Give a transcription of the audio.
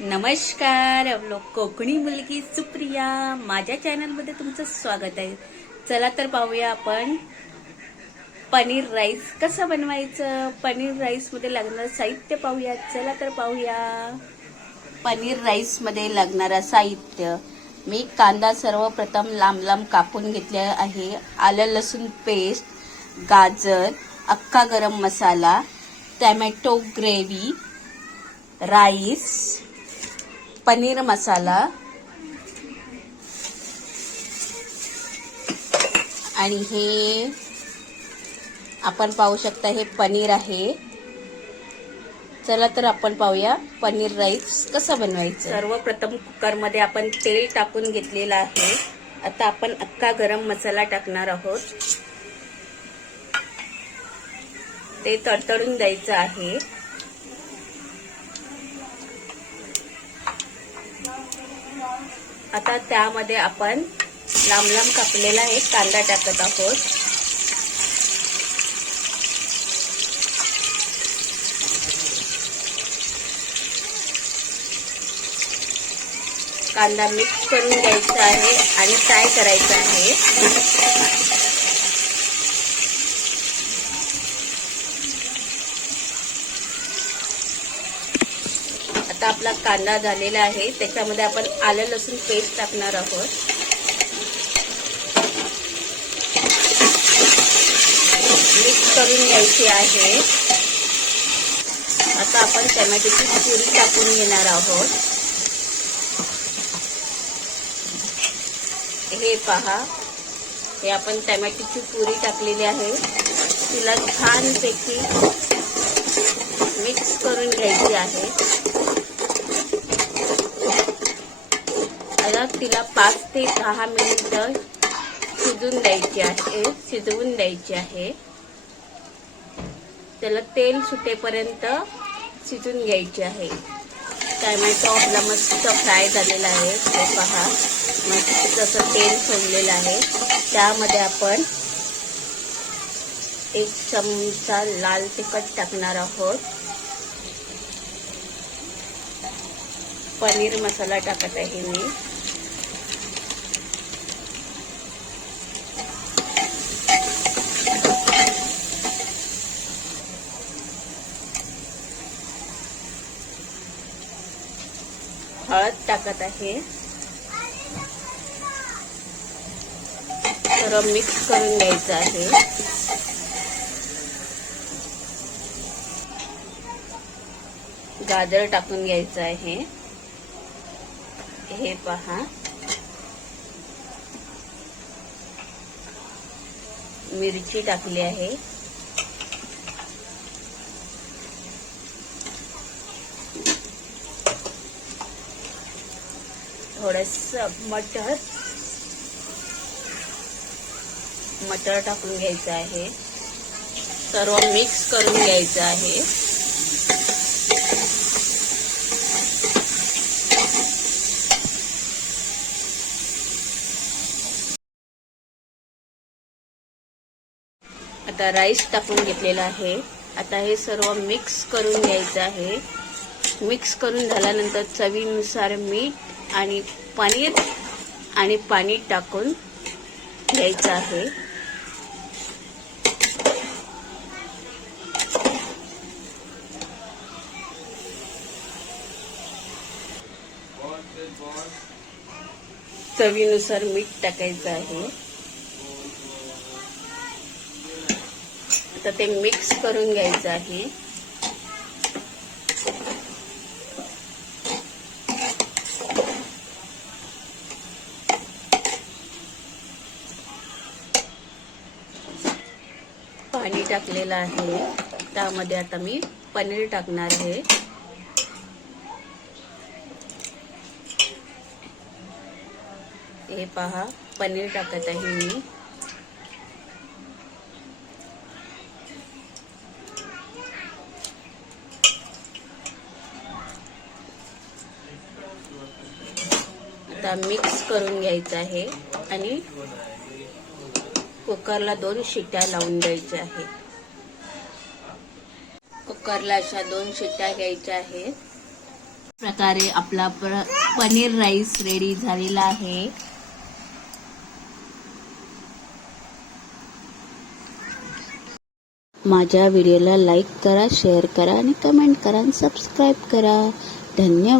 नमस्कार कोकणी मुलगी सुप्रिया माझ्या चॅनलमध्ये तुमचं स्वागत आहे। चला तर पाहूया आपण पनीर राईस कसं बनवायचं। पनीर राईस मध्ये लागणारं साहित्य पाहूया। चला तर पाहूया। पनीर राईस मध्ये लागणारं साहित्य, मी कांदा सर्वप्रथम लांब लांब कापून घेतला आहे, आलं लसूण पेस्ट, गाजर, अख्खा गरम मसाला, tomato gravy, rice, paneer masala आणि हे आपण पाहू शकता हे पनीर आहे। चला तर आपण पाहूया पनीर राईस कसं बनवायचं। सर्वप्रथम कुकर मध्ये आपण तेल टाकून घेतलेलं आहे। आता आपण अख्खा गरम मसाला टाकणार आहोत, ते तडतडून द्यायचं आहे। आता त्यामध्ये आपण लांब लांब कापलेला एक कांदा टाकत आहोत। कांदा मिक्स करून घ्यायचा आहे आणि फ्राय करायचा आहे। आता आपला कांदा झालेला आहे, त्याच्यामध्ये आपण आलं लसूण पेस्ट टाकणार आहोत। मिक्स करून घ्यायची आहे। आता आपण टोमॅटोची प्युरी टाकून घेणार आहोत। हे पहा, हे आपण टोमॅटोची प्युरी टाकलेली आहे, तिला छानपैकी मिक्स करून घ्यायची आहे। आता तिला 5 ते 10 मिनिटं शिजवून द्यायची आहे। त्याला तेल सुटेपर्यंत शिजवून घ्यायचे आहे। टोमॅटो आपला मस्त फ्राय झालेला आहे, हे पहा मस्त तसं तेल सोडलेलं आहे। त्यामध्ये आपण 1 चमचा लाल तिखट टाकणार आहोत। पनीर मसाला टाकत आहे मी। हळद टाकत आहे। सर्व मिक्स करून घ्यायचं आहे। गाजर टाकून घ्यायचं आहे, हे पहा। मिरची टाकली आहे। थोडंसं मटर टाकून घ्यायचं आहे। सर्व मिक्स करून घ्यायचं आहे। आता राईस टाकून घेतलेला आहे। आता हे सर्व मिक्स करून घ्यायचं आहे। मिक्स करून झाल्यानंतर चवीनुसार मीठ आणि पनीर आणि पाणी टाकून घ्यायचं आहे। चवीनुसार मीठ टाकायचं आहे। आता ते मिक्स करून घ्यायचं आहे। पाणी टाकलेलं आहे, त्यामध्ये आता मी पनीर टाकणार आहे। हे पहा, पनीर टाकत आहे मी। आता मिक्स करून घ्यायचं आहे आणि कुकरला 2 शिट्ट्या लावून द्यायच्या आहेत। कुकरला अशा 2 शिट्ट्या घ्यायच्या आहेत। प्रकारे आपला पनीर राईस रेडी झालेला आहे. माझ्या व्हिडिओला लाईक करा, शेअर करा आणि कमेंट करा आणि सबस्क्राईब करा. धन्यवाद.